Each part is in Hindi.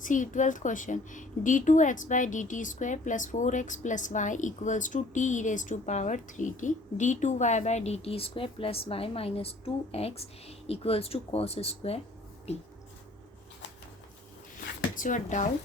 C 12th question, d2x/dt² + 4x + y = t e raised to power 3t, d2y/dt² + y - 2x = cos square t. What's your doubt?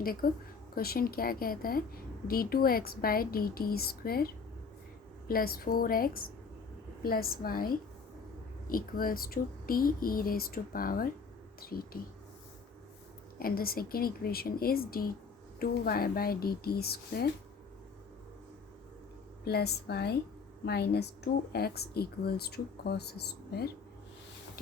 देखो क्वेश्चन क्या कहता है, d2x/dt² + 4x + y = t e raised to power 3t, and the second equation is d2y/dt² + y - 2x = cos square t.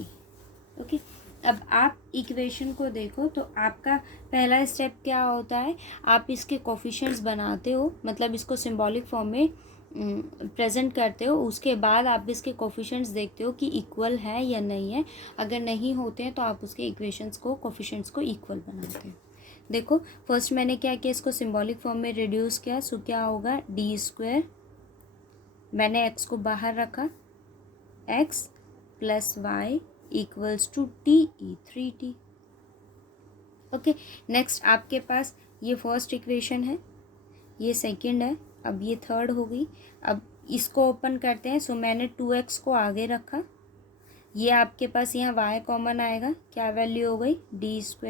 Okay, अब आप इक्वेशन को देखो तो आपका पहला स्टेप क्या होता है, आप इसके कोफिशिएंट्स बनाते हो, मतलब इसको सिंबॉलिक फॉर्म में प्रेजेंट करते हो। उसके बाद आप इसके कोफिशिएंट्स देखते हो कि इक्वल है या नहीं है। अगर नहीं होते हैं तो आप उसके इक्वेशंस को, कोफिशिएंट्स को इक्वल बनाते हो। देखो फर्स्ट मैंने क्या किया, इसको सिंबॉलिक फॉर्म में रिड्यूस किया। सो क्या होगा, d², मैंने x को बाहर रखा, x + y = t(3t). Okay, next आपके पास ये फर्स्ट इक्वेशन है, ये सेकंड है, अब ये थर्ड हो गई। अब इसको ओपन करते हैं। सो मैंने 2x को आगे रखा, ये आपके पास यहाँ y कॉमन आएगा, क्या वैल्यू हो गई, d² +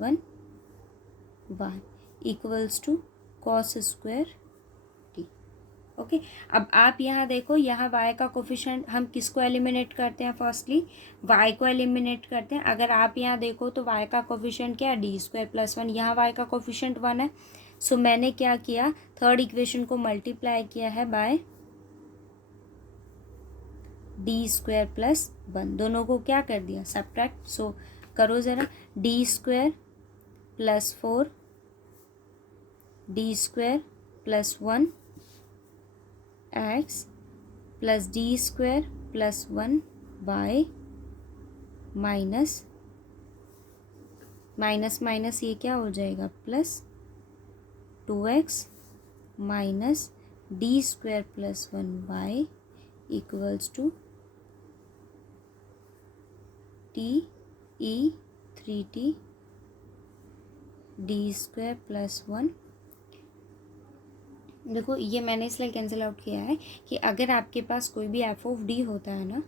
1 y = cos square t। Okay, अब आप यहाँ देखो, यहाँ y का कोफिशिएंट हम किसको एलिमिनेट करते हैं, फर्स्टली y को एलिमिनेट करते हैं। अगर आप यहाँ देखो तो y का कोफिशिएंट क्या है, d² + 1, यहाँ y का कोफिशिएंट 1 है। सो मैंने क्या किया, थर्ड इक्वेशन को मल्टीप्लाई किया है बाय d² + 1, दोनों को क्या कर दिया, सब्ट्रैक्ट। सो करो ज़रा, d² + 4 d² + 1 x + d² + 1 y minus ये क्या हो जाएगा, +2x - d² + 1 y = t e 3t d² + 1। देखो ये मैंने इसलिए कैंसिल आउट किया है कि अगर आपके पास कोई भी f(d) होता है ना,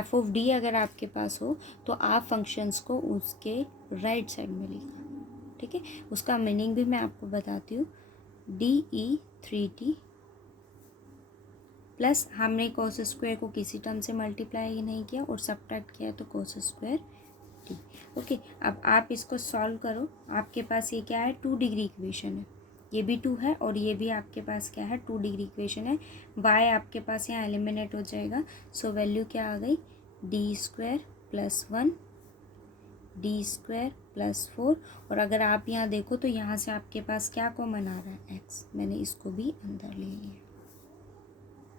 f(d) अगर आपके पास हो तो आप फंक्शंस को उसके राइट साइड में लिखना, ठीक है। उसका मीनिंग भी मैं आपको बताती हूँ, de3t प्लस हमने cos स्क्वायर को किसी टर्म से मल्टीप्लाई नहीं किया और सब्ट्रैक्ट किया तो cos स्क्वायर t। ओके, अब आप इसको सॉल्व करो। आपके पास ये क्या है, 2 डिग्री इक्वेशन है, ये भी 2 है और ये भी आपके पास क्या है, 2 डिग्री इक्वेशन है। y आपके पास यहाँ एलिमिनेट हो जाएगा। सो वैल्यू क्या आ गई, d² + 1 d² + 4, और अगर आप यहाँ देखो तो यहाँ से आपके पास क्या कॉमन आ रहा है, x, मैंने इसको भी अंदर ले लिया,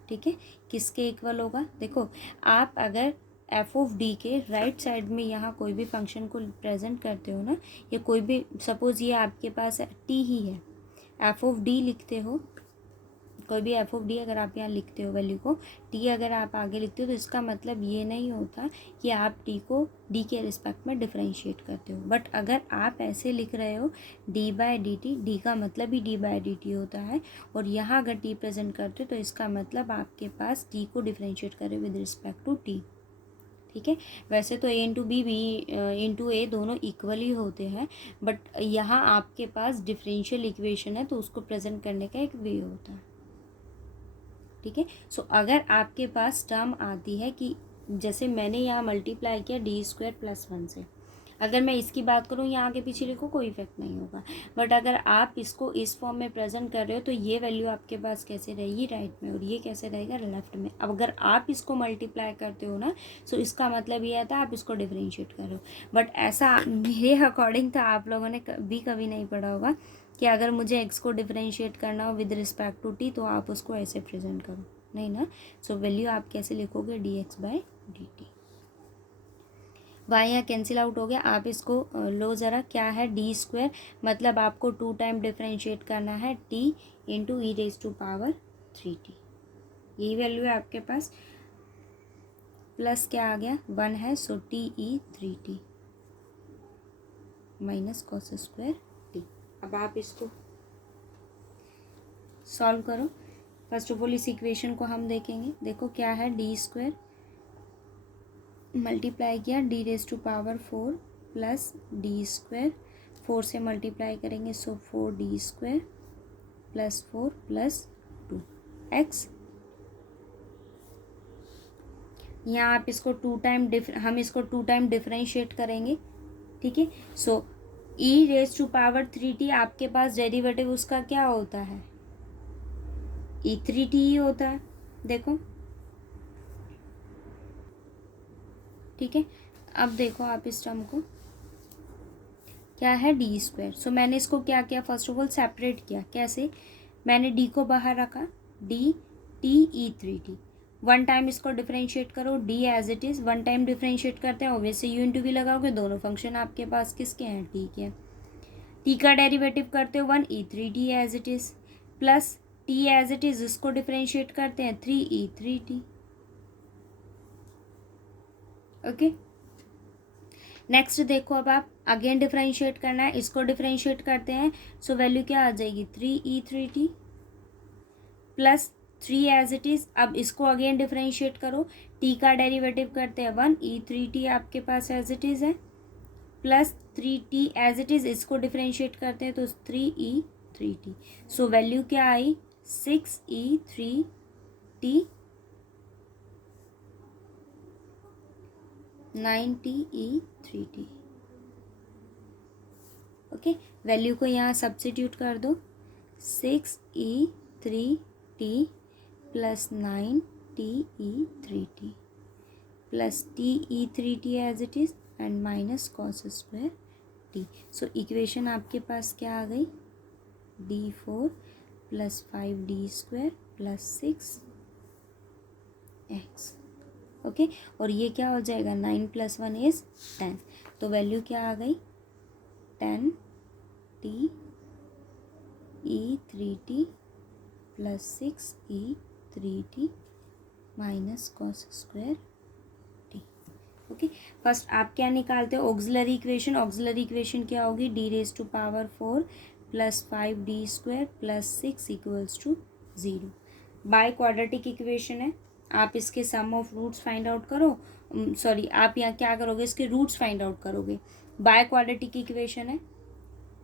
ठीक है। किसके इक्वल होगा, देखो आप अगर f(d) के राइट साइड में यहाँ कोई भी फंक्शन को प्रेजेंट करते हो ना, या कोई भी, सपोज ये आपके पास t ही है, f(d) लिखते हो, कोई भी f(d) अगर आप यहाँ लिखते हो वैल्यू को, t अगर आप आगे लिखते हो तो इसका मतलब ये नहीं होता कि आप t को d के रिस्पेक्ट में डिफरेंशिएट करते हो। बट अगर आप ऐसे लिख रहे हो d/dt, d का मतलब ही d/dt होता है, और यहाँ अगर t प्रेजेंट करते हो तो इसका मतलब आपके पास t को डिफरेंशिएट करे विद रिस्पेक्ट टू t, ठीक है। वैसे तो a into B, B into A दोनों इक्वली होते हैं, बट यहाँ आपके पास डिफरेंशियल इक्वेशन है तो उसको प्रेजेंट करने का एक वे होता है, ठीक है। सो अगर आपके पास टर्म आती है कि जैसे मैंने यहाँ मल्टीप्लाई किया d² + 1 से, अगर मैं इसकी बात करूँ यहाँ आगे पीछे लिखो कोई इफेक्ट नहीं होगा, बट अगर आप इसको इस फॉर्म में प्रेजेंट कर रहे हो तो ये वैल्यू आपके पास कैसे रहेगी, राइट में, और ये कैसे रहेगा, लेफ्ट में। अब अगर आप इसको मल्टीप्लाई करते हो ना, सो इसका मतलब ये आता है आप इसको डिफरेंशिएट करो। बट ऐसा मेरे अकॉर्डिंग तो आप लोगों ने कभी नहीं पढ़ा होगा कि अगर मुझे x को डिफरेंशिएट करना हो विद रिस्पेक्ट टू t तो आप उसको ऐसे प्रेजेंट करो, नहीं ना। सो वैल्यू आप कैसे लिखोगे, dx/dt, वाई यहाँ कैंसिल आउट हो गया। आप इसको लो ज़रा, क्या है डी स्क्वायर, मतलब आपको 2 टाइम डिफ्रेंशिएट करना है t into e raise to power 3t। यही वैल्यू है आपके पास। प्लस क्या आ गया 1 है, सो टी ई 3t minus cos square T. अब आप इसको सॉल्व करो। फर्स्ट ऑफ ऑल इस इक्वेशन को हम देखेंगे। देखो क्या है, डी स्क्वायर मल्टीप्लाई किया D raise to power 4 plus D square, 4 से मल्टीप्लाई करेंगे सो 4d square plus 4 plus 2x। यहाँ आप इसको हम इसको 2 टाइम डिफ्रेंशिएट करेंगे, ठीक है। सो ई रेज टू पावर 3t आपके पास डेरिवेटिव उसका क्या होता है, e3t ही होता है, देखो, ठीक है। अब देखो आप इस टर्म को, क्या है डी स्क्वायर। सो मैंने इसको क्या किया, फर्स्ट ऑफ ऑल सेपरेट किया। कैसे, मैंने डी को बाहर रखा, डी टी ई 3t। 1 टाइम इसको डिफ्रेंशिएट करो, d as it is 1 time differentiate करते हैं, ऑब्वियसली यू इंटू वी लगाओगे, दोनों फंक्शन आपके पास किसके हैं, टी के। टी का डेरिवेटिव करते हो 1 e 3t as it is, plus t as it is इसको डिफ्रेंशिएट करते हैं 3 ई 3t। ओके, नेक्स्ट देखो, अब आप अगेन डिफ्रेंशिएट करना है, इसको डिफ्रेंशिएट करते हैं, सो वैल्यू क्या आ जाएगी 3 e 3t plus 3 as it is. अब इसको अगेन डिफ्रेंशिएट करो, टी का डेरिवेटिव करते हैं 1 ई 3t आपके पास एज इट इज़ है, plus 3t as it is, इसको डिफ्रेंशिएट करते हैं तो 3 ई 3t। सो वैल्यू क्या आई 6 e 3t 9t e 3t। Okay, value को यहाँ सब्स्टिट्यूट कर दो, 6 e 3t plus 9t e 3t plus t e 3t as it is and minus cos square t। So equation आपके पास क्या आ गई, d4 plus 5d square plus 6x। Okay, और ये क्या हो जाएगा, 9 + 1 = 10। तो वैल्यू क्या आ गई 10t ई 3t plus 6 e 3t minus cos square T. Okay, first आप क्या निकालते हो, ऑक्सिलरी इक्वेशन। ऑक्सिलरी इक्वेशन क्या होगी, d raise to power 4 plus 5d square plus 6 = 0। By quadratic equation है, आप इसके sum of roots find out करो, सॉरी आप यहाँ क्या करोगे, इसके रूट्स फाइंड आउट करोगे। बाय क्वाड्रेटिक इक्वेशन है,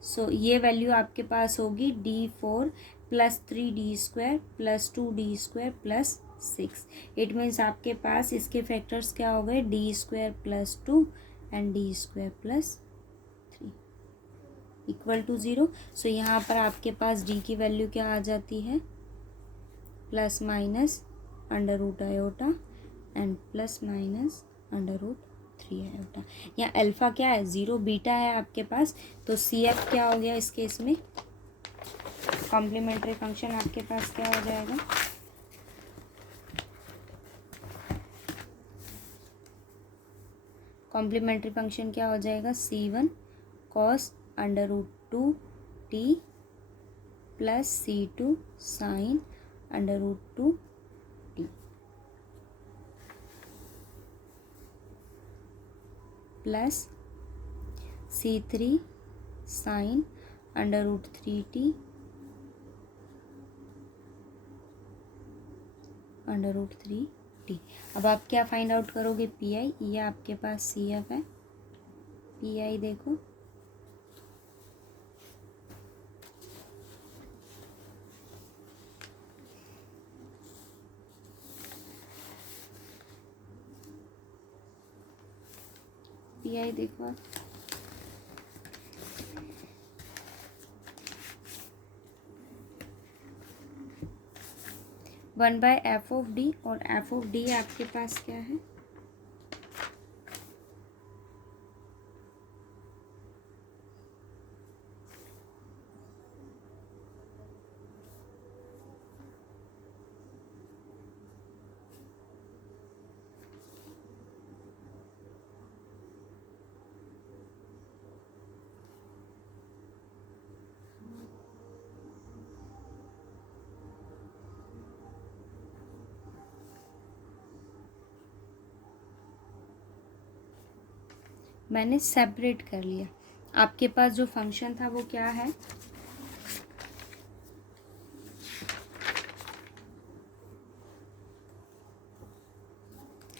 सो ये वैल्यू आपके पास होगी d4 plus 3d square plus 2d square plus 6। It means आपके पास इसके फैक्टर्स क्या हो गए, d square plus 2 and d square plus 3 = 0। सो यहाँ पर आपके पास d की वैल्यू क्या आ जाती है, plus minus √ iota and plus minus √3 iota. यहाँ अल्फ़ा क्या है, 0, बीटा है आपके पास, तो CF क्या हो गया इस केस में, कॉम्प्लीमेंट्री फंक्शन आपके पास क्या हो जाएगा, कॉम्प्लीमेंट्री फंक्शन क्या हो जाएगा, C1 cos √2t plus C2 sin √2t plus C3 sin √3t √3t। अब आप क्या फाइंड आउट करोगे, PI, ये आपके पास CF है, PI देखो, PI देखो आप, वन बाय f(d) और f(d) आपके पास क्या है, मैंने सेपरेट कर लिया। आपके पास जो फंक्शन था वो क्या है,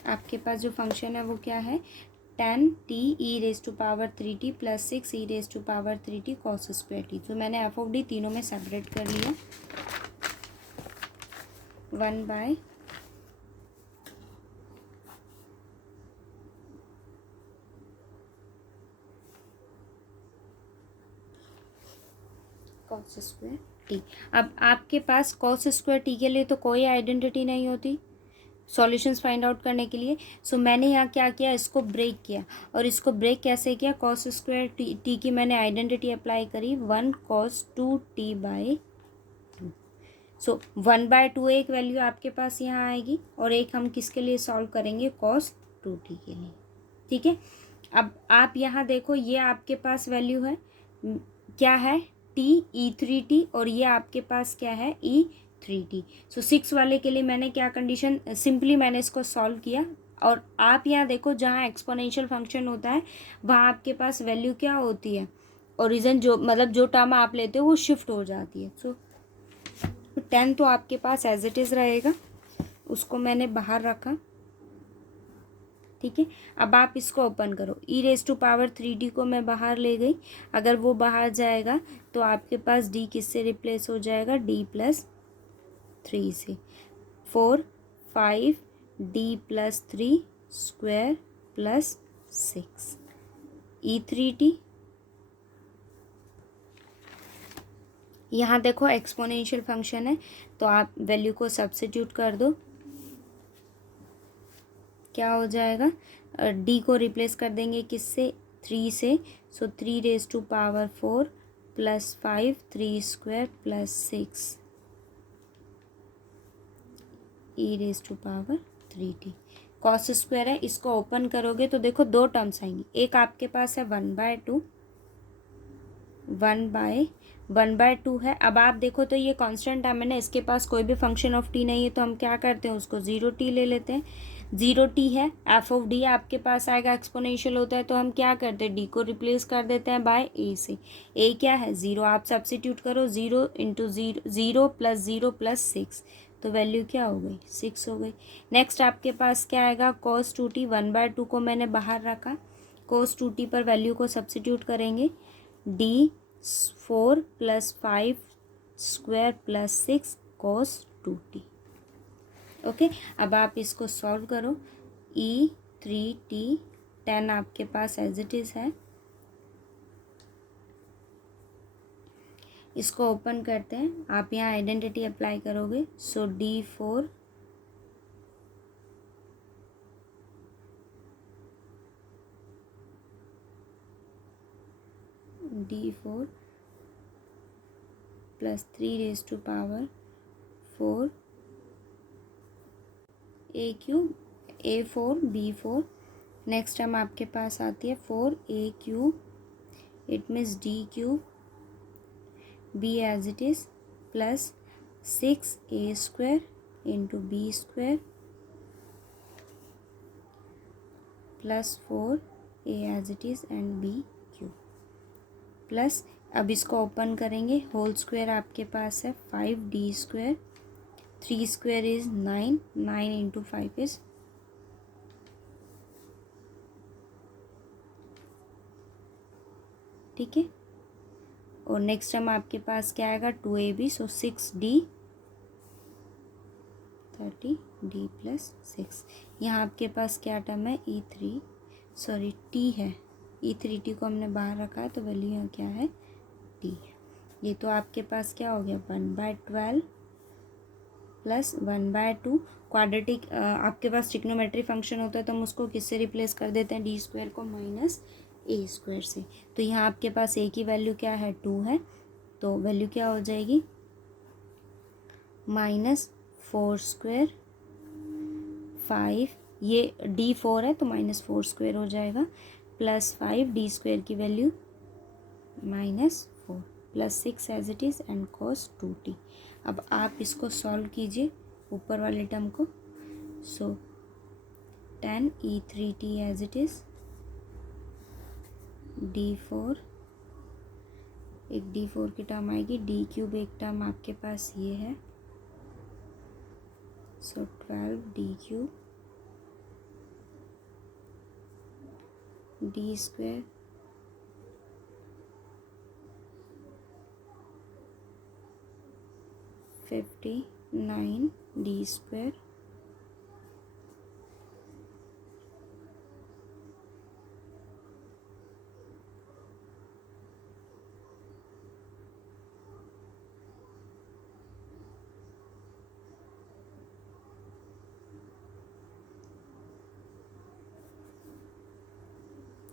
आपके पास जो फंक्शन है वो क्या है, 10t e⁻³ plus 6 e⁻³ cos square t। तो मैंने एफ ऑफ डी तीनों में सेपरेट कर लिया। 1 बाय cos स्क्वायर t। अब आपके पास cos स्क्वायर t के लिए तो कोई आइडेंटिटी नहीं होती सॉल्यूशंस फाइंड आउट करने के लिए। सो मैंने यहाँ क्या किया, इसको ब्रेक किया। और इसको ब्रेक कैसे किया, cos स्क्वायर t की मैंने आइडेंटिटी अप्लाई करी 1 cos 2t बाई 2। सो 1/2 एक वैल्यू आपके पास यहाँ आएगी और एक हम किसके लिए सॉल्व करेंगे, cos 2t के लिए। ठीक है, अब आप यहाँ देखो, ये आपके पास वैल्यू है क्या है, e3t, और ये आपके पास क्या है, e3t। सो 6 वाले के लिए मैंने क्या कंडीशन, सिंपली मैंने इसको सॉल्व किया। और आप यहाँ देखो, जहाँ एक्सपोनेंशियल फंक्शन होता है वहाँ आपके पास वैल्यू क्या होती है, ओरिजिन जो मतलब जो टर्म आप लेते हो वो शिफ्ट हो जाती है। सो 10 तो आपके पास एज इट इज़ रहेगा, उसको मैंने बाहर रखा। ठीक है, अब आप इसको ओपन करो, e⁻³ को मैं बाहर ले गई। अगर वो बाहर जाएगा तो आपके पास d किससे रिप्लेस हो जाएगा, d+3 से। 4 5 d+3 स्क्वायर प्लस 6 e3t। यहाँ देखो एक्सपोनेंशियल फंक्शन है तो आप वैल्यू को सब्स्टिट्यूट कर दो, क्या हो जाएगा, d को रिप्लेस कर देंगे किससे, 3 से। सो 3⁻⁴ plus 5 3 square plus 6 e⁻3t। cos square है, इसको ओपन करोगे तो देखो दो टर्म्स आएंगी। एक आपके पास है 1/2, 1/2 है। अब आप देखो तो ये कांस्टेंट टर्म है ना, इसके पास कोई भी फंक्शन ऑफ टी नहीं है तो हम क्या करते हैं, उसको 0t ले लेते हैं। 0t है, एफ ऑफ डी आपके पास आएगा, एक्सपोनेंशियल होता है तो हम क्या करते हैं, डी को रिप्लेस कर देते हैं बाय ए से। ए क्या है, 0, आप सब्स्टिट्यूट करो, 0 इंटू 0, 0 प्लस 0 प्लस 6, तो वैल्यू क्या हो गई, 6 हो गई। नेक्स्ट आपके पास क्या आएगा, cos 2t, 1/2 को मैंने बाहर रखा, cos 2t पर वैल्यू को सब्स्टिट्यूट करेंगे, d4 plus 5 square plus 6 cos 2t। Okay, अब आप इसको सॉल्व करो, e3t 10 आपके पास एज इट इज़ है। इसको ओपन करते हैं, आप यहाँ आइडेंटिटी अप्लाई करोगे। सो d4 plus 3⁻⁴ a³ a4 b4। Next term आपके पास आती है 4a³, it means d³ b as it is plus 6a² into b² plus 4a as it is and b³ plus, अब इसको ओपन करेंगे, होल स्क्वायर आपके पास है 5d², 3 square is 9, 9 into 5 is, ठीक है। और नेक्स्ट टर्म आपके पास क्या आएगा, 2ab, सो 6d 30d प्लस 6। यहाँ आपके पास क्या टर्म है, t है, e3t को हमने बाहर रखा है तो वैल्यू यहाँ क्या है, t है। ये तो आपके पास क्या हो गया, 1/12 प्लस 1/2। क्वाड्रेटिक आपके पास ट्रिग्नोमेट्री फंक्शन होता है तो हम उसको किससे रिप्लेस कर देते हैं, d² को माइनस a² से। तो यहाँ आपके पास a की वैल्यू क्या है, 2 है, तो वैल्यू क्या हो जाएगी, -4², 5, ये d4 है तो -4² हो जाएगा, प्लस 5 d² की value -4 plus 6 as it is and cos 2t। अब आप इसको सॉल्व कीजिए ऊपर वाले टर्म को। सो 10 e3t as it is D4, एक D4 की टर्म आएगी, D³ एक टर्म आपके पास ये है, सो 12D³ D²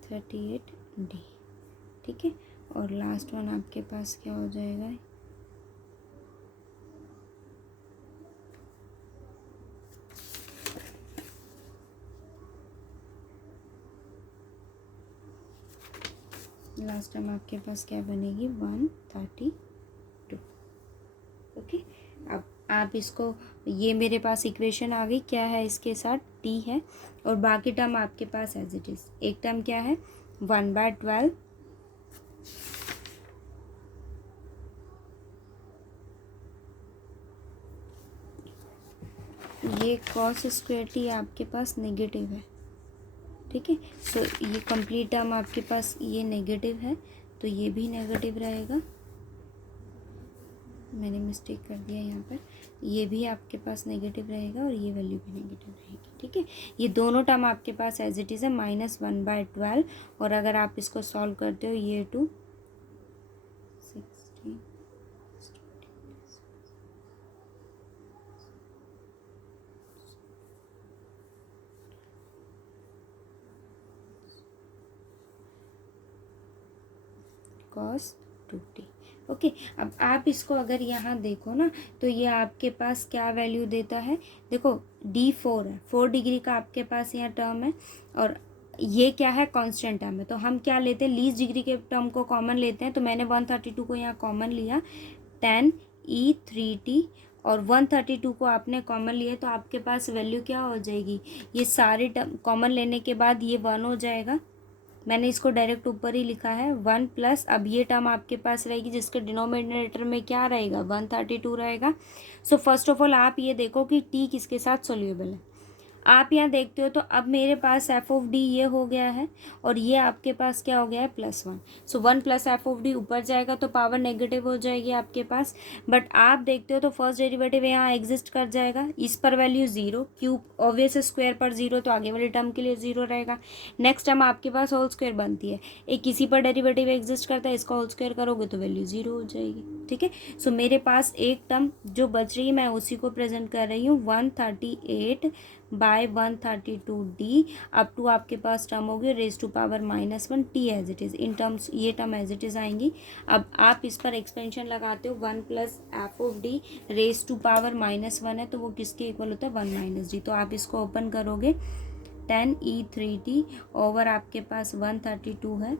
59D², D। ठीक है, और लास्ट वन आपके पास क्या हो जाएगा, लास्ट टाइम आपके पास क्या बनेगी 132। ओके, अब आप इसको, ये मेरे पास इक्वेशन आ गई, क्या है इसके साथ t है, और बाकी टर्म आपके पास एज इट इज़। एक टर्म क्या है 1/12, ये cos स्क्वायर t आपके पास नेगेटिव है। ठीक है, सो ये कंप्लीट टर्म आपके पास ये नेगेटिव है, तो ये भी नेगेटिव रहेगा, मैंने मिस्टेक कर दिया यहाँ पर, ये भी आपके पास नेगेटिव रहेगा और ये वैल्यू भी नेगेटिव रहेगी। ठीक है, ये दोनों टर्म आपके पास एज इट इज़ है -1/12, और अगर आप इसको सॉल्व करते हो ये 2 16 cos 2t। ओके, अब आप इसको अगर यहाँ देखो ना, तो ये आपके पास क्या वैल्यू देता है, देखो D4 है, 4 डिग्री का आपके पास यहाँ टर्म है, और ये क्या है कांस्टेंट टर्म है, तो हम क्या लेते हैं लीस्ट डिग्री के टर्म को कॉमन लेते हैं, तो मैंने 132 को यहाँ कॉमन लिया, 10e3t, और 132 को आपने कॉमन लिया, तो आपके पास वैल्यू क्या हो जाएगी, ये सारे टर्म कॉमन लेने के बाद ये 1 हो जाएगा, मैंने इसको डायरेक्ट ऊपर ही लिखा है 1 प्लस, अब ये टर्म आपके पास रहेगी जिसके डिनोमिनेटर में क्या रहेगा 132 रहेगा। सो फर्स्ट ऑफ ऑल आप ये देखो कि t किसके साथ सोल्यूबल है, आप यहाँ देखते हो तो अब मेरे पास f(d) ये हो गया है, और ये आपके पास क्या हो गया है +1, सो 1 + f(d) ऊपर जाएगा तो पावर नेगेटिव हो जाएगी आपके पास, बट आप देखते हो तो फर्स्ट डेरिवेटिव यहाँ एग्जिस्ट कर जाएगा, इस पर वैल्यू 0, क्यूब ऑब्वियस स्क्वायर पर 0, तो आगे वाले टर्म के लिए 0 रहेगा। नेक्स्ट टर्म आपके पास होल स्क्वायर बनती है, एक किसी पर डेरिवेटिव एग्जिस्ट करता है, इसका होल स्क्वायर करोगे तो वैल्यू 0 हो जाएगी। ठीक है, सो मेरे पास एक टर्म जो बच रही है मैं उसी को प्रेजेंट कर रही हूँ 138/132d, अप टू आपके पास टर्म होगी raise to power -1 t as it is, in terms ये टर्म एज इट इज़ आएंगी। अब आप इस पर एक्सपेंशन लगाते हो 1 + f(d) रेज टू पावर -1 है, तो वो किसके इक्वल होता है 1 - d, तो आप इसको ओपन करोगे 10e3t ओवर आपके पास 132 है,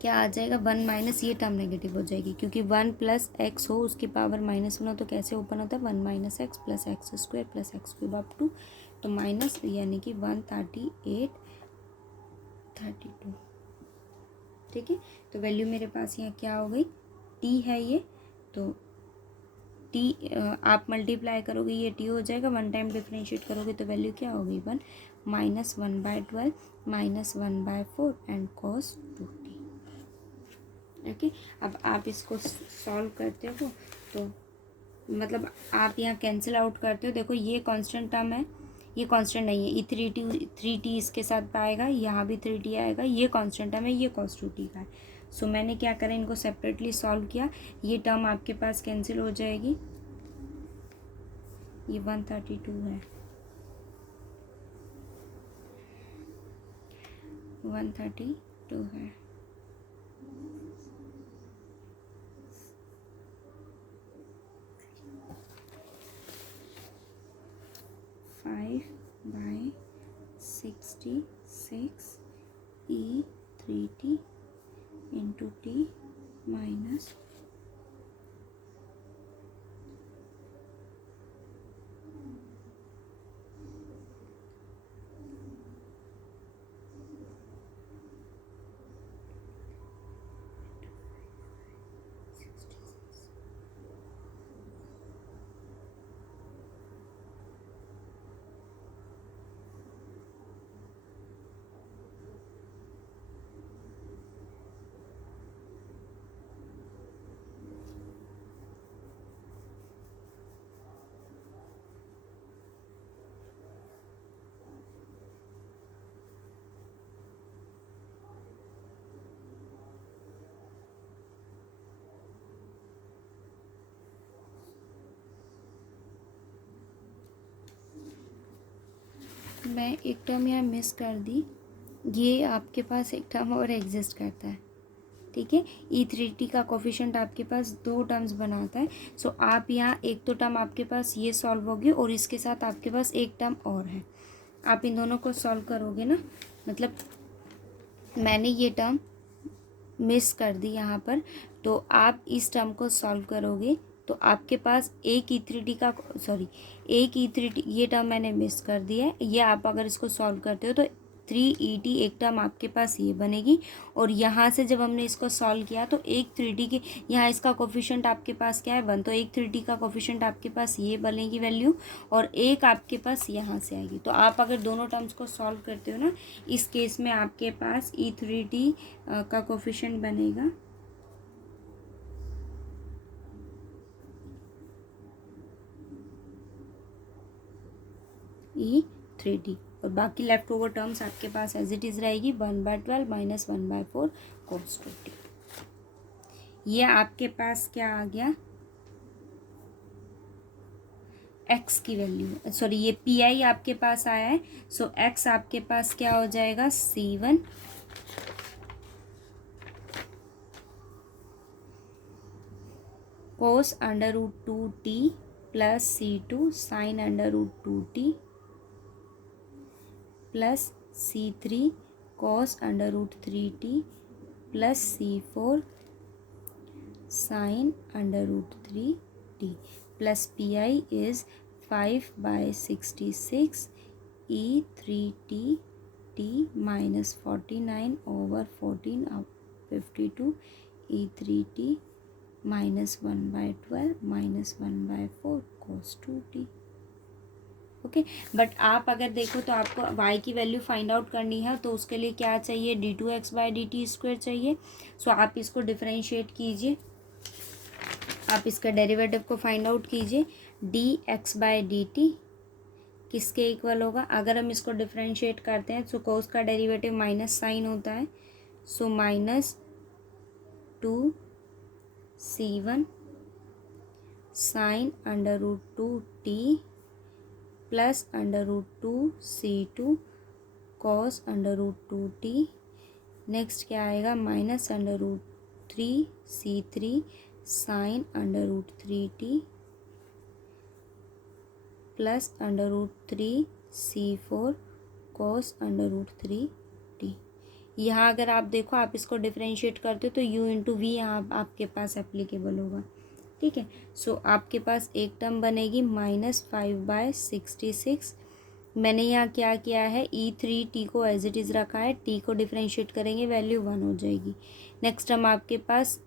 क्या आ जाएगा 1 - ये टर्म नेगेटिव हो जाएगी, क्योंकि 1 + x हो उसकी पावर -1 हो, तो कैसे ओपन होता है 1 - x + x² + x³ up to, तो माइनस यानी कि 138/32। ठीक है, तो वैल्यू मेरे पास यहाँ क्या हो गई t है ये, तो t आप मल्टीप्लाई करोगे ये t हो जाएगा, 1 टाइम डिफ्रेंशिएट करोगे तो वैल्यू क्या होगी 1 -1/12 -1/4 एंड cos 2t। ओके, अब आप इसको सॉल्व करते हो तो मतलब आप यहाँ कैंसिल आउट करते हो, देखो ये कांस्टेंट टर्म है, ये कांस्टेंट नहीं है, e 3t इसके साथ आएगा, यहाँ भी 3t आएगा, ये कांस्टेंट टर्म है, ये cos 2t का है। सो मैंने क्या करा इनको सेपरेटली सॉल्व किया, ये टर्म आपके पास कैंसिल हो जाएगी, ये 132 है, 132 है, 5/66 e3t into t minus मैं एक टर्म यहाँ मिस कर दी, ये आपके पास एक टर्म और एग्जिस्ट करता है, ठीक है। E3t का कोफिशिएंट आपके पास 2 टर्म्स बनाता है। सो आप यहाँ एक तो टर्म आपके पास ये सॉल्व होगी और इसके साथ आपके पास एक टर्म और है, आप इन दोनों को सॉल्व करोगे ना, मतलब मैंने ये टर्म मिस कर दी यहाँ पर, तो आप इस टर्म को सॉल्व करोगे तो आपके पास एक E3t का एक E3t, ये टर्म मैंने मिस कर दिया है, ये आप अगर इसको सॉल्व करते हो तो 3et एक टर्म आपके पास ये बनेगी। और यहाँ से जब हमने इसको सॉल्व किया तो एक 3t के यहाँ इसका कोफिशिएंट आपके पास क्या है 1, तो एक 3t का कोफिशिएंट आपके पास ये बनेगी वैल्यू, और एक आपके पास यहाँ से आएगी। तो आप अगर दोनों टर्म्स को सॉल्व करते हो ना, इस केस में आपके पास E3t का कोफिशिएंट बनेगा E3t, और बाकी लेफ्ट ओवर टर्म्स आपके पास एज इट इज़ रहेगी 1/12 माइनस 1/4 cos 2t। ये आपके पास क्या आ गया, x की वैल्यू, ये pi आपके पास आया है। सो x आपके पास क्या हो जाएगा C1 cos √2t plus C2 sin √2t plus C3 cos √3t plus C4 sin √3t plus pi is 5/66 E3t t minus 49/14 of 52 E3t minus 1/12 minus 1/4 cos 2t। Okay, but आप अगर देखो तो आपको y की वैल्यू फाइंड आउट करनी है, तो उसके लिए क्या चाहिए, d2x/dt² चाहिए। सो आप इसको डिफरेंशिएट कीजिए, आप इसका डेरिवेटिव को फाइंड आउट कीजिए। dx/dt किसके इक्वल होगा, अगर हम इसको डिफरेंशिएट करते हैं तो कोस का डेरिवेटिव माइनस साइन होता है, सो -2c1 sin √2t plus √2c2 cos √2t, next क्या आएगा -√3c3 sin √3t plus √3c4 cos √3t। यहाँ अगर आप देखो, आप इसको डिफरेंशिएट करते हो तो u/v यहाँ आपके पास एप्लीकेबल होगा, ठीक है। सो आपके पास एक टर्म बनेगी -5/66। मैंने यहाँ क्या किया है, E3t को एज इट इज़ रखा है, t को डिफरेंशिएट करेंगे वैल्यू 1 हो जाएगी। नेक्स्ट टर्म आपके पास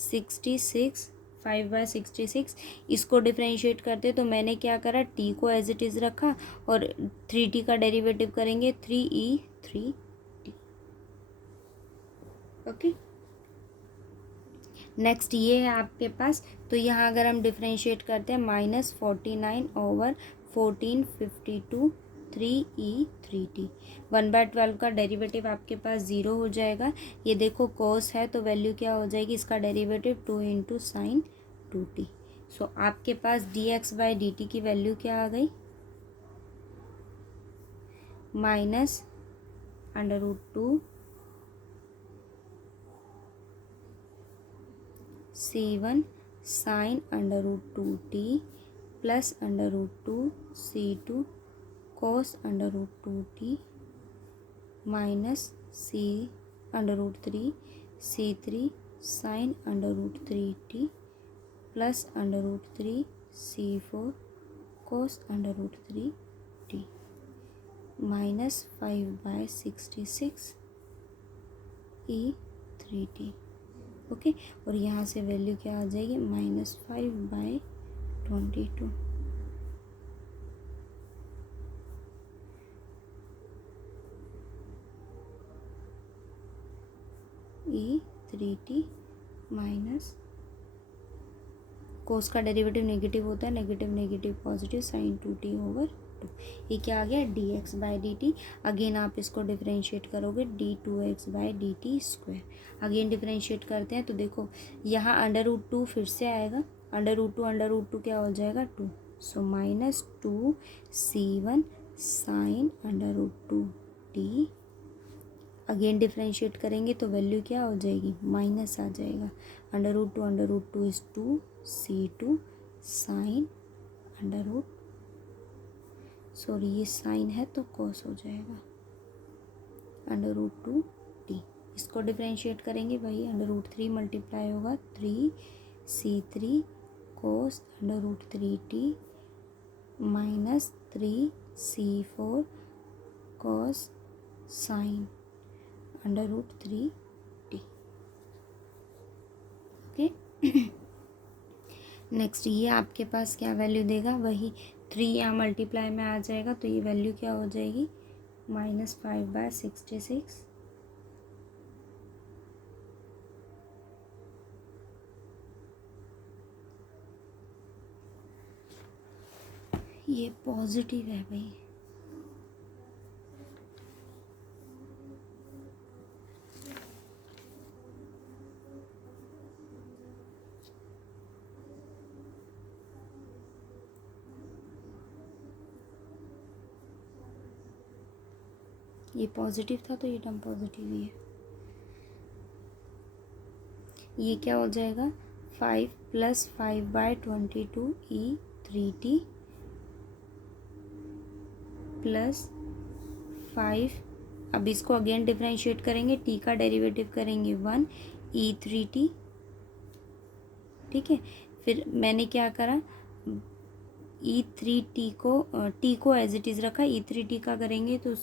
66, 5/66, इसको डिफरेंशिएट करते तो मैंने क्या करा, t को एज इट इज़ रखा और 3t का डेरिवेटिव करेंगे 3e3t। ओके, नेक्स्ट ये है आपके पास, तो यहाँ अगर हम डिफरेंशिएट करते हैं -49/14 52 3e3t, 1/12 का डेरिवेटिव आपके पास 0 हो जाएगा। ये देखो कोस है तो वैल्यू क्या हो जाएगी, इसका डेरिवेटिव 2 × sin 2t। सो आपके पास dx/dt की वैल्यू क्या आ गई, -√2 c1 sin √2t plus √2 c2 cos √2t minus √3 c3 sin √3t plus √3 c4 cos √3t minus 5/66 E3t। Okay, और यहाँ से वैल्यू क्या आ जाएगी, -5/22 E3t माइनस कोस का डेरिवेटिव नेगेटिव होता है, नेगेटिव पॉजिटिव sin 2t/2। ये क्या आ गया, dx/dt। अगेन आप इसको डिफरेंशिएट करोगे d2x/dt²। अगेन डिफरेंशिएट करते हैं तो देखो यहाँ √2 फिर से आएगा, √2 क्या हो जाएगा 2, so -2c1 sine under root two T. Again differentiate करेंगे तो वैल्यू क्या हो जाएगी, माइनस आ जाएगा। Under root two is 2c2 sine under root, sorry ये साइन है तो कॉस हो जाएगा, अंडर रूट टू टी। इसको डिफ्रेंशिएट करेंगे वही अंडर रूट 3 मल्टीप्लाई होगा 3c3 cos under root 3t minus 3c4 cos sine under root 3t। Okay, next ये आपके पास क्या वैल्यू देगा, वही 3 यहाँ मल्टीप्लाई में आ जाएगा तो ये वैल्यू क्या हो जाएगी, -5/66। ये पॉजिटिव है भाई, ये पॉजिटिव था तो ये टर्म पॉजिटिव ही है। ये क्या हो जाएगा, 5 + 5/22e3t प्लस 5, अब इसको अगेन डिफ्रेंशिएट करेंगे, टी का डेरिवेटिव करेंगे 1e3t। ठीक है, फिर मैंने क्या करा, e3t को t को एज इट इज़ रखा, e3t का करेंगे तो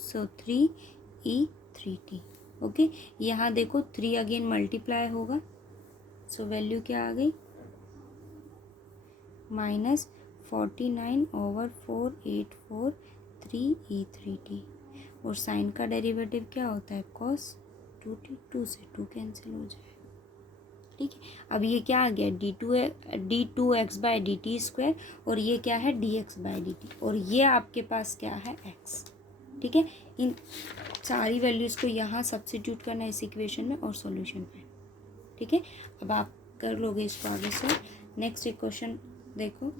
3e3t। ओके, यहाँ देखो 3 अगेन मल्टीप्लाई होगा, सो वैल्यू क्या आ गई, -49/484 और साइन का डेरिवेटिव क्या होता है, cos 2t, 2 से 2 कैंसिल हो जाए। ठीक है, अब ये क्या आ गया, d2x/dt² और ये क्या है, dx/dt, और ये आपके पास क्या है, x। ठीक है, इन सारी वैल्यूज़ को यहाँ सब्स्टिट्यूट करना है इस इक्वेशन में और सॉल्यूशन में। ठीक है, अब आप कर लोगे इसको आगे से। नेक्स्ट इक्वेशन देखो,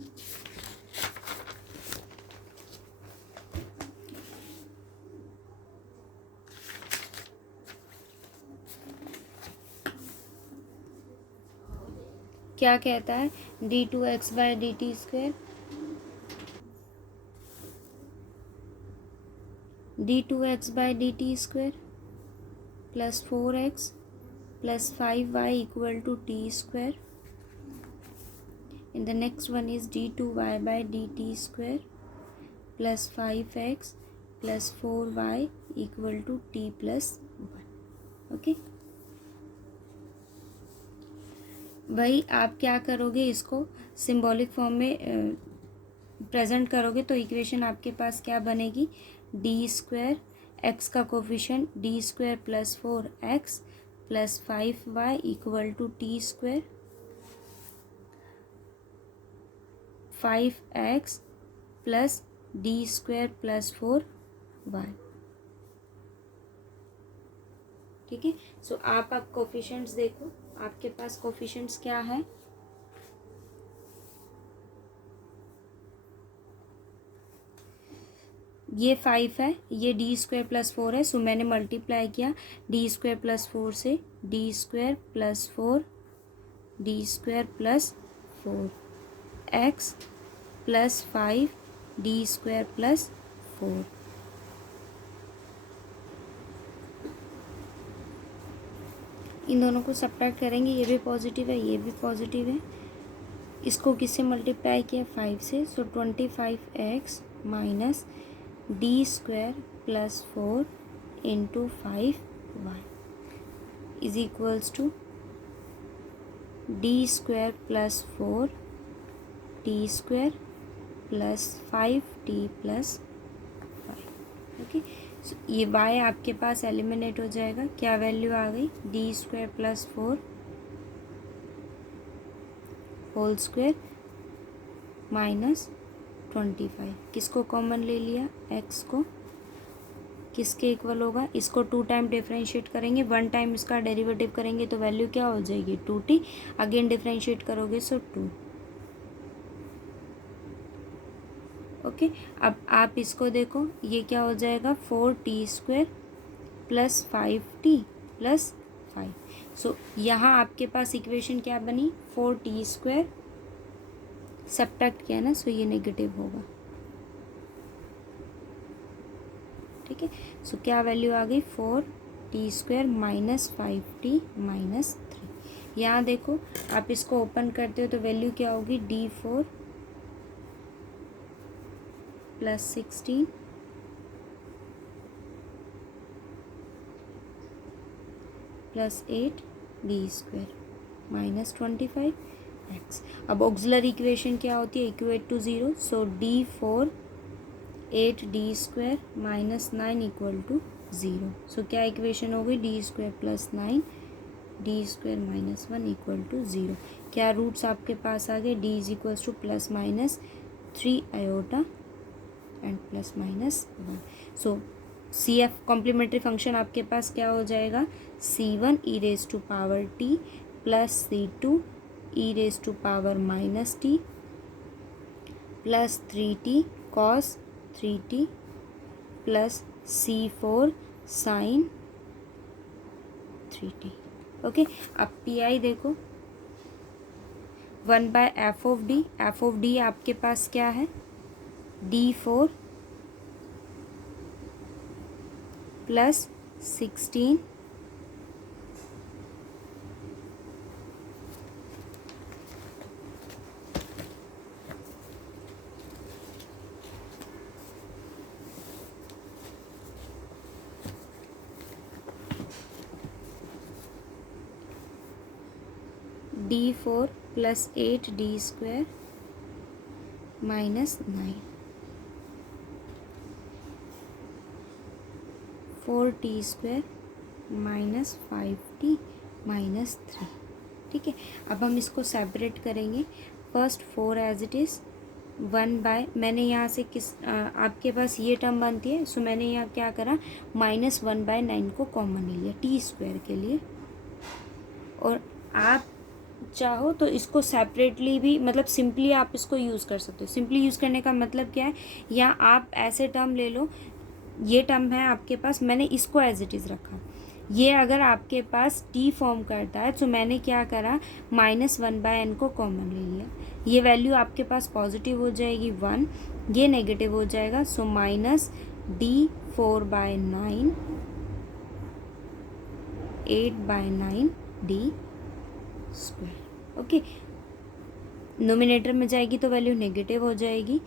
क्या कहता है, d2x/dt² plus 4x plus 5y = t², and the next one is d2y/dt² plus 5x plus 4y = t + 1। Okay, वही आप क्या करोगे, इसको सिंबॉलिक फॉर्म में प्रेजेंट करोगे तो इक्वेशन आपके पास क्या बनेगी, d², x का coefficient d² plus 4x plus 5y = t², 5x plus d² plus 4y। ठीक है, सो आप कोफिशिएंट्स देखो, आपके पास कोफिशिएंट्स क्या है, ये 5 है, ये d² प्लस 4 है, सो मैंने मल्टीप्लाई किया d² प्लस 4 से, d² plus 4 d² plus 4 x plus 5 d² plus 4। इन दोनों को सब्ट्रैक्ट करेंगे, ये भी पॉजिटिव है, ये भी पॉजिटिव है, इसको किससे मल्टीप्लाई किया, 5 से, so 25x minus d² plus 4 × 5y is equals to d² plus 4 t² plus 5t plus 5। Okay, ये y आपके पास एलिमिनेट हो जाएगा, क्या वैल्यू आ गई, d² plus 4 whole square minus 25, किसको कॉमन ले लिया, x को, किसके इक्वल होगा, इसको 2 टाइम डिफ्रेंशिएट करेंगे, 1 टाइम इसका डेरिवेटिव करेंगे तो वैल्यू क्या हो जाएगी, 2t, अगेन डिफ्रेंशिएट करोगे सो 2। ओके, ओके, अब आप इसको देखो, ये क्या हो जाएगा 4t² प्लस 5t प्लस 5। सो यहाँ आपके पास इक्वेशन क्या बनी, 4t², सब्ट्रैक्ट किया ना, सो ये नेगेटिव होगा। ठीक है, सो क्या वैल्यू आ गई, 4t² माइनस 5t माइनस 3। यहाँ देखो आप इसको ओपन करते हो तो वैल्यू क्या होगी, d4 plus 16 plus 8d² minus 25x। अब ऑक्सिलरी इक्वेशन क्या होती है, equate to 0, so d4 8d² minus 9 equal to 0। So क्या इक्वेशन हो गई, d² plus 9d² minus 1 equal to 0। क्या रूट्स आपके पास आ गए, d is equals to plus minus 3 iota and plus minus 1। So C F complementary function आपके पास क्या हो जाएगा, c1 e raise to power t plus c2 e raise to power minus t plus 3t cos 3t plus c4 sine 3t। Okay, अब पी देखो 1/f(d). f(d) आपके पास क्या है, d4 plus 16 d4 plus 8d² minus 9 4t² minus 5t minus 3। ठीक है, अब हम इसको सेपरेट करेंगे। फर्स्ट 4 एज इट इज़, 1/, मैंने यहाँ से आपके पास ये टर्म बनती है, सो मैंने यहाँ क्या करा, माइनस 1/9 को कॉमन ले लिया t² के लिए। और आप चाहो तो इसको सेपरेटली भी, मतलब सिंपली आप इसको यूज़ कर सकते हो। सिंपली यूज़ करने का मतलब क्या है, या आप ऐसे टर्म ले लो, ये टर्म है आपके पास, मैंने इसको एज इट इज़ रखा। ये अगर आपके पास टी फॉर्म करता है तो मैंने क्या करा, माइनस 1/n को कॉमन ले लिया। ये वैल्यू आपके पास पॉजिटिव हो जाएगी 1, ये नेगेटिव हो जाएगा, so minus d4/9 8/9 d²। Okay, nominator में जाएगी तो वैल्यू नेगेटिव हो जाएगी,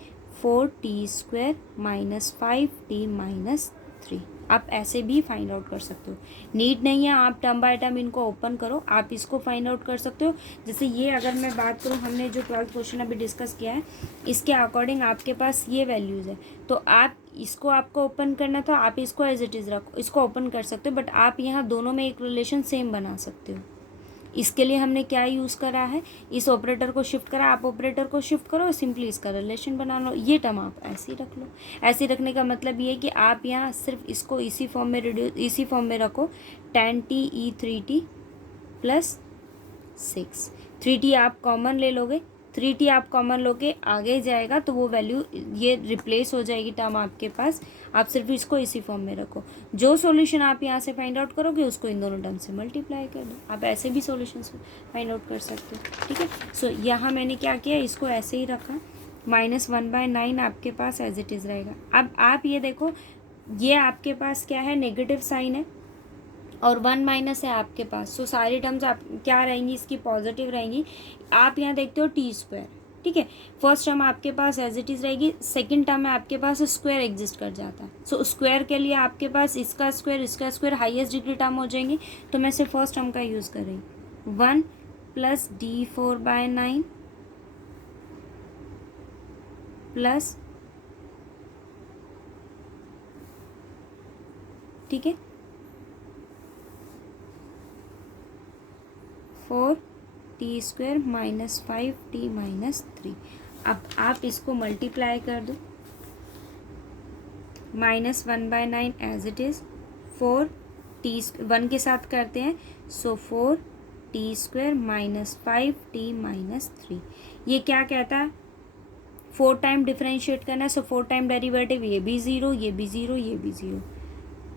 4t² माइनस 5t माइनस 3। आप ऐसे भी फाइंड आउट कर सकते हो, नीड नहीं है आप टर्म बाय टर्म इनको ओपन करो, आप इसको फाइंड आउट कर सकते हो। जैसे ये अगर मैं बात करूँ, हमने जो 12th क्वेश्चन अभी डिस्कस किया है, इसके अकॉर्डिंग आपके पास ये वैल्यूज़ है, तो आप इसको, आपको ओपन करना था, आप इसको एज इट इज़ रखो, इसको ओपन कर सकते हो, बट आप यहाँ दोनों में एक रिलेशन सेम बना सकते हो। इसके लिए हमने क्या यूज़ करा है, इस ऑपरेटर को शिफ्ट करा, आप ऑपरेटर को शिफ्ट करो, सिंपली इसका रिलेशन बना लो। ये टर्म आप ऐसे ही रख लो। ऐसे रखने का मतलब ये है कि आप यहाँ सिर्फ इसको इसी फॉर्म में रखो, tan t e 3t plus 6। 3t आप कॉमन ले लोगे, 3t आप कॉमन लोगे, आगे जाएगा तो वो वैल्यू ये रिप्लेस हो जाएगी टर्म आपके पास। आप सिर्फ इसको इसी फॉर्म में रखो, जो सॉल्यूशन आप यहाँ से फाइंड आउट करोगे उसको इन दोनों टर्म से मल्टीप्लाई कर दो। आप ऐसे भी सॉल्यूशन फाइंड आउट कर सकते हो। ठीक है, सो यहाँ मैंने क्या किया, इसको ऐसे ही रखा, माइनस 1/9 आपके पास एज इट इज़ रहेगा। अब आप ये देखो, ये आपके पास क्या है, नेगेटिव साइन है और 1 माइनस है आपके पास, सो सारी टर्म्स आप क्या रहेंगी, इसकी पॉजिटिव रहेंगी। आप यहाँ देखते हो t², ठीक है, फर्स्ट टर्म आपके पास एज इट इज़ रहेगी, सेकंड टर्म में आपके पास स्क्वायर एग्जिस्ट कर जाता है। सो स्क्वायर के लिए आपके पास इसका स्क्वायर हाईएस्ट डिग्री टर्म हो जाएंगे, तो मैं सिर्फ फर्स्ट टर्म का यूज़ कर रही हूँ, 1 प्लस d4/9 प्लस, ठीक है, 4t² माइनस 5t माइनस 3। अब आप इसको मल्टीप्लाई कर दो, माइनस 1/9 एज इट इज़, 1 के साथ करते हैं, सो 4t² माइनस 5t माइनस 3। ये क्या कहता है, 4 टाइम डिफरेंशिएट करना है, सो 4 टाइम डेरिवेटिव, ये भी ज़ीरो, ये भी ज़ीरो, ये भी ज़ीरो।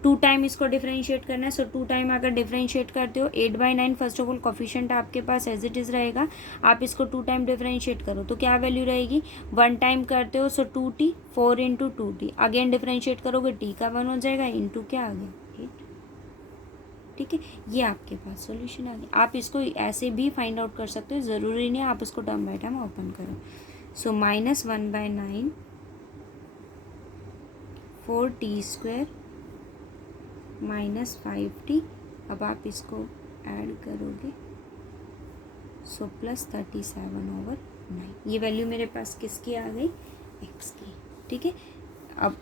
2 टाइम इसको डिफरेंशिएट करना है, सो 2 टाइम अगर डिफरेंशिएट करते हो 8/9 फर्स्ट ऑफ ऑल कोफिशिएंट आपके पास एज इट इज़ रहेगा। आप इसको 2 टाइम डिफरेंशिएट करो तो क्या वैल्यू रहेगी, 1 टाइम करते हो सो 2t, 4 into 2t, again differentiate करोगे t का 1 हो जाएगा, इंटू क्या आ गया 8। ठीक है, ये आपके पास सॉल्यूशन आ गया। आप इसको ऐसे भी फाइंड आउट कर सकते हो, ज़रूरी नहीं है आप उसको टर्म बाय टर्म ओपन करो। सो -1/9 4t² -5t, अब आप इसको ऐड करोगे सो +37/9, ये वैल्यू मेरे पास किसकी आ गई, x की। ठीक है, अब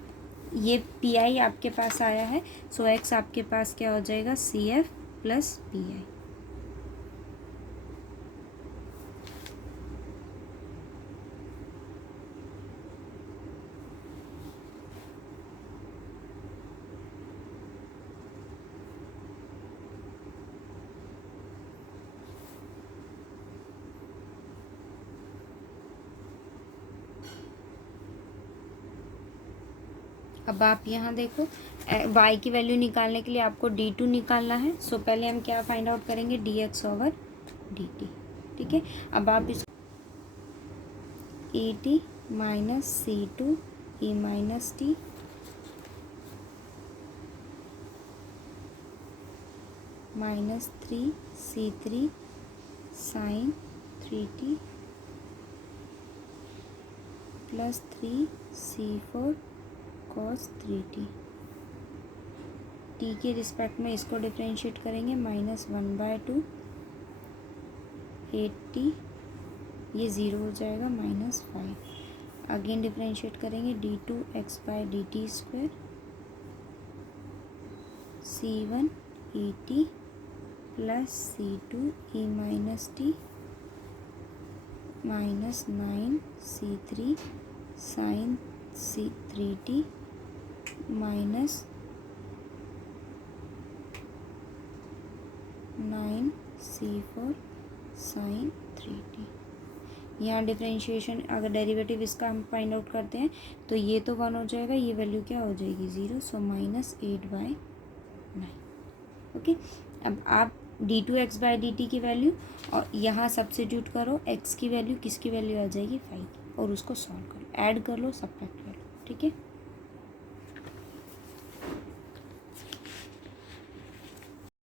ये पी आपके पास आया है, सो x आपके पास क्या हो जाएगा, CF + PI। अब आप यहाँ देखो y की वैल्यू निकालने के लिए आपको d2 निकालना है, सो पहले हम क्या फाइंड आउट करेंगे, dx/dt। ठीक है, अब आप इस et - c2 e - t -3c3 sin 3t +3c4 cos 3t, t के रिस्पेक्ट में इसको डिफरेंशिएट करेंगे, -1/2 8t, ये ज़ीरो हो जाएगा, -5, अगेन डिफरेंशिएट करेंगे, d2x/dt² c1 et + c2 e - t -9c3 sin 3t -9c4 sin 3t। यहाँ डिफरेंशिएशन अगर डेरिवेटिव इसका हम फाइंड आउट करते हैं तो ये तो 1 हो जाएगा, ये वैल्यू क्या हो जाएगी 0, सो -8/9। ओके, अब आप d2x/dt की वैल्यू और यहाँ सब्स्टिट्यूट करो, x की वैल्यू किसकी वैल्यू आ जाएगी 5 की, और उसको सॉल्व करो, ऐड कर लो, सब्ट्रैक्ट कर लो। ठीक है।